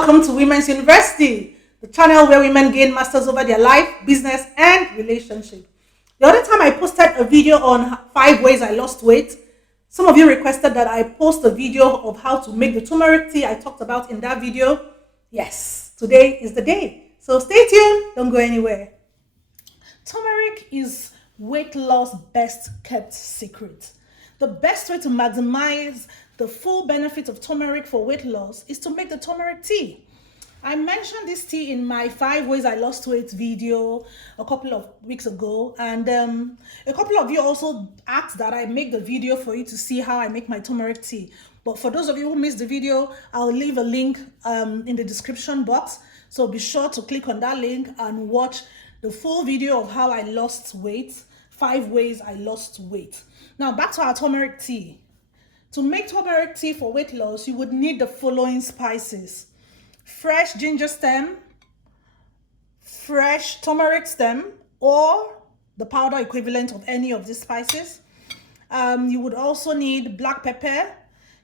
Welcome to Women's University, the channel where women gain masters over their life, business, and relationship. The other time I posted a video on 5 ways I lost weight. Some of you requested that I post a video of how to make the turmeric tea I talked about in that video. Yes, today is the day. So stay tuned, don't go anywhere. Turmeric is weight loss best kept secret. The best way to maximize the full benefit of turmeric for weight loss is to make the turmeric tea. I mentioned this tea in my 5 ways I lost weight video a couple of weeks ago, and a couple of you also asked that I make the video for you to see how I make my turmeric tea. But for those of you who missed the video, I'll leave a link in the description box, so be sure to click on that link and watch the full video of how I lost weight, 5 ways I lost weight. Now back to our turmeric tea. To make turmeric tea for weight loss, you would need the following spices: fresh ginger stem, fresh turmeric stem, or the powder equivalent of any of these spices. You would also need black pepper.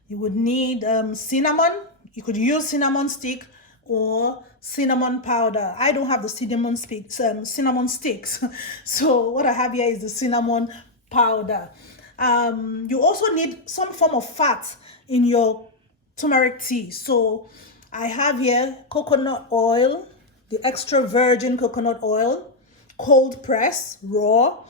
You would need cinnamon. You could use cinnamon stick or cinnamon powder. I don't have the cinnamon sticks, so what I have here is the cinnamon powder. You also need some form of fat in your turmeric tea. So I have here coconut oil, the extra virgin coconut oil, cold press, raw.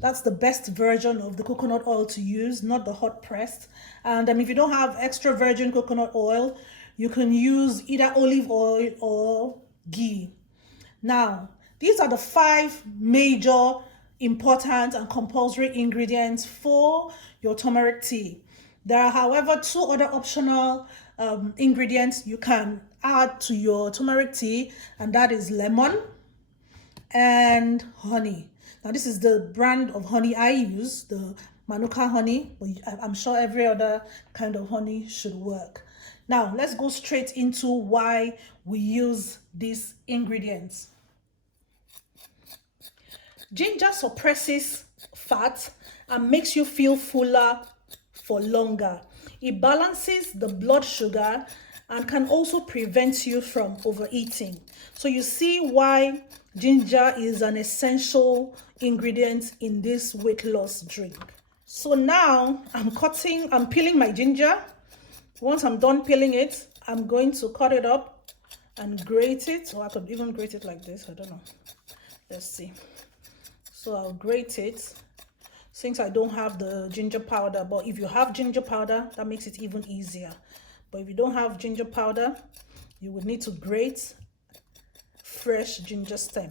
That's the best version of the coconut oil to use, not the hot pressed. And if you don't have extra virgin coconut oil, you can use either olive oil or ghee. Now, these are the 5 major important and compulsory ingredients for your turmeric tea. There are, however, 2 other optional ingredients you can add to your turmeric tea, and that is lemon and honey. Now, this is the brand of honey I use, the Manuka honey, but I'm sure every other kind of honey should work. Now, let's go straight into why we use these ingredients. Ginger suppresses fat and makes you feel fuller for longer. It balances the blood sugar and can also prevent you from overeating. So you see why ginger is an essential ingredient in this weight loss drink. So now I'm peeling my ginger. Once I'm done peeling it, I'm going to cut it up and grate it. Or I could even grate it like this, I don't know. Let's see. So I'll grate it since I don't have the ginger powder. But if you have ginger powder, that makes it even easier. But if you don't have ginger powder, you would need to grate fresh ginger stem.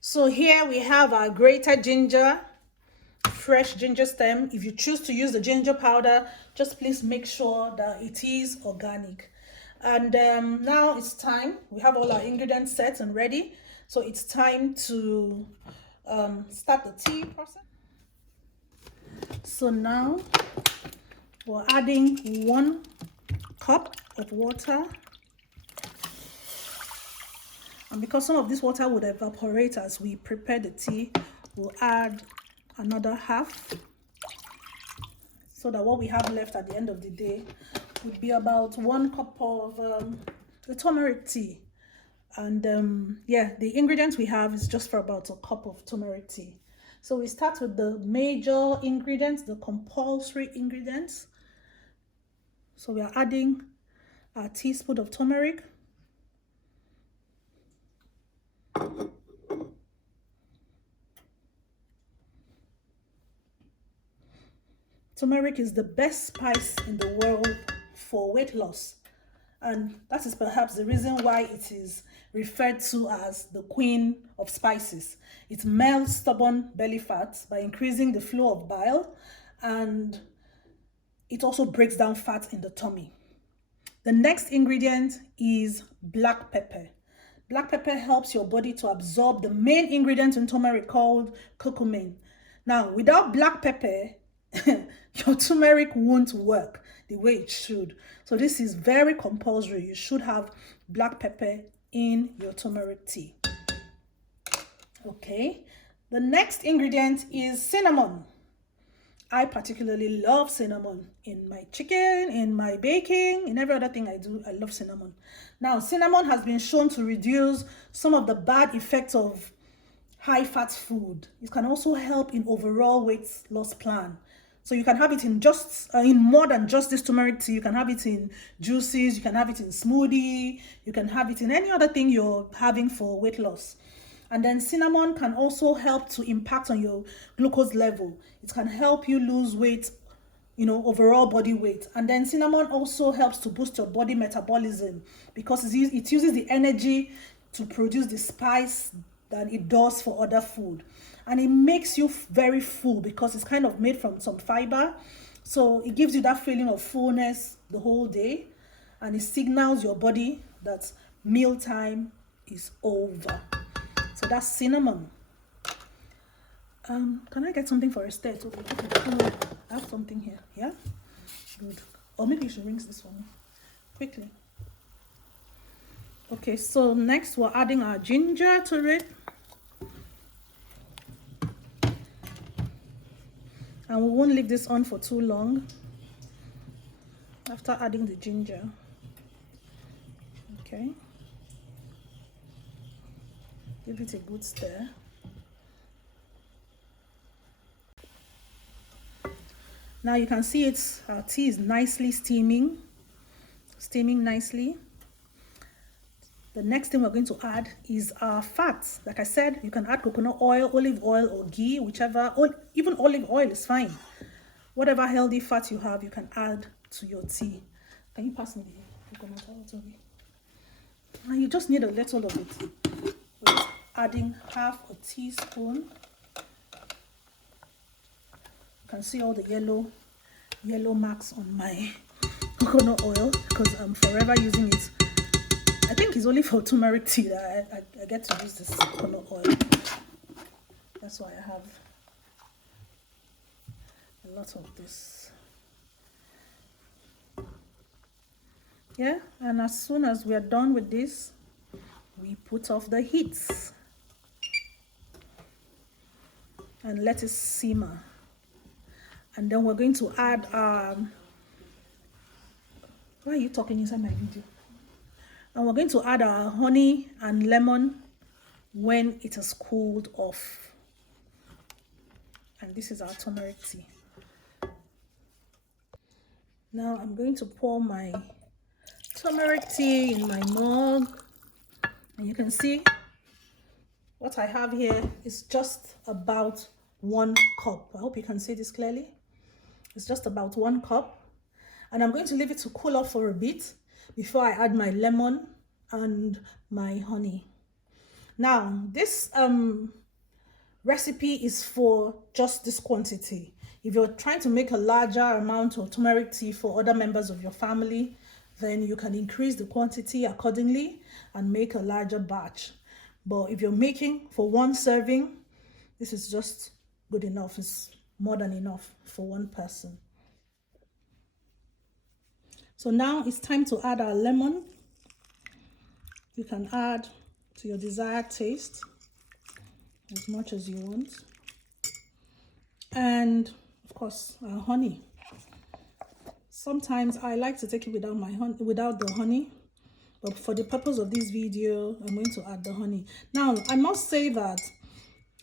So here we have our grated ginger, fresh ginger stem. If you choose to use the ginger powder, just please make sure that it is organic. And now it's time. We have all our ingredients set and ready. So it's time to start the tea process. So now we're adding 1 cup of water. And because some of this water would evaporate as we prepare the tea, we'll add another half, so that what we have left at the end of the day would be about 1 cup of the turmeric tea. And yeah, the ingredients we have is just for about a cup of turmeric tea. So we start with the major ingredients, the compulsory ingredients. So we are adding a teaspoon of turmeric, turmeric is the best spice in the world for weight loss, and that is perhaps the reason why it is referred to as the queen of spices. It melts stubborn belly fat by increasing the flow of bile, and it also breaks down fat in the tummy. The next ingredient is black pepper. Black pepper helps your body to absorb the main ingredient in turmeric called curcumin. Now, without black pepper, your turmeric won't work the way it should. So this is very compulsory. You should have black pepper in your turmeric tea. Okay, the next ingredient is cinnamon. I particularly love cinnamon in my chicken, in my baking, in every other thing I do. I love cinnamon. Now, cinnamon has been shown to reduce some of the bad effects of high fat food. It can also help in overall weight loss plan. So you can have it in just in more than just this turmeric tea. You can have it in juices, you can have it in smoothie, you can have it in any other thing you're having for weight loss. And then cinnamon can also help to impact on your glucose level. It can help you lose weight, you know, overall body weight. And then cinnamon also helps to boost your body metabolism because it uses the energy to produce the spice than it does for other food. And it makes you very full because it's kind of made from some fiber. So it gives you that feeling of fullness the whole day. And it signals your body that mealtime is over. So that's cinnamon. Can I get something for a state? Okay. I have something here. Yeah? Good. Or maybe you should rinse this one quickly. Okay, so next we're adding our ginger to it. And we won't leave this on for too long after adding the ginger. Okay. Give it a good stir. Now you can see our tea is nicely steaming nicely. The next thing we're going to add is our fats. Like I said, you can add coconut oil, olive oil, or ghee, whichever, or even olive oil is fine. Whatever healthy fat you have, you can add to your tea. Can you pass me the coconut oil, Toby? And you just need a little of it. We're just adding half a teaspoon. You can see all the yellow marks on my coconut oil because I'm forever using it. I think it's only for turmeric tea that I get to use this coconut oil. That's why I have a lot of this. Yeah, and as soon as we are done with this, we put off the heat and let it simmer. And then we're going to add why are you talking inside my video? And we're going to add our honey and lemon when it has cooled off. And this is our turmeric tea. Now I'm going to pour my turmeric tea in my mug. And you can see what I have here is just about 1 cup. I hope you can see this clearly. It's just about 1 cup. And I'm going to leave it to cool off for a bit before I add my lemon and my honey. Now, this recipe is for just this quantity. If you're trying to make a larger amount of turmeric tea for other members of your family, then you can increase the quantity accordingly and make a larger batch. But if you're making for 1 serving, this is just good enough. It's more than enough for 1 person. So now it's time to add our lemon. You can add to your desired taste as much as you want. And of course, our honey. Sometimes I like to take it without the honey, but for the purpose of this video, I'm going to add the honey. Now, I must say that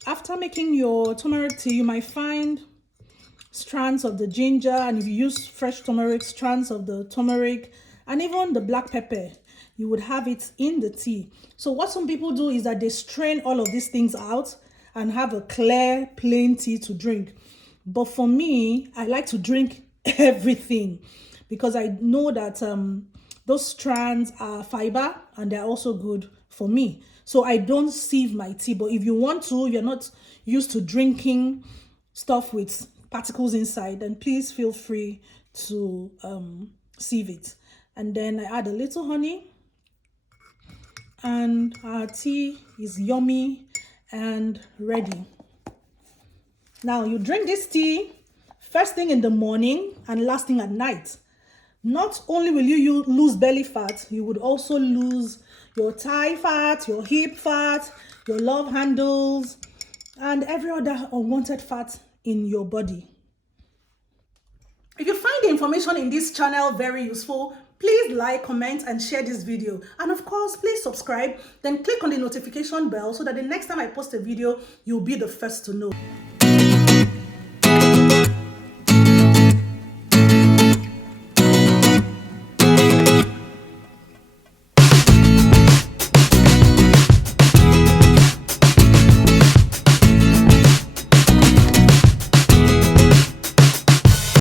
after making your turmeric tea, you might find strands of the ginger, and if you use fresh turmeric, strands of the turmeric, and even the black pepper, you would have it in the tea. So what some people do is that they strain all of these things out and have a clear, plain tea to drink. But for me, I like to drink everything because I know that those strands are fiber and they're also good for me. So I don't sieve my tea. But if you want to, you're not used to drinking stuff with particles inside, then please feel free to sieve it. And then I add a little honey, and our tea is yummy and ready. Now you drink this tea first thing in the morning and last thing at night. Not only will you lose belly fat, you would also lose your thigh fat, your hip fat, your love handles, and every other unwanted fat in your body. If you find the information in this channel very useful, please like, comment, and share this video. And of course, please subscribe, then click on the notification bell so that the next time I post a video, you'll be the first to know.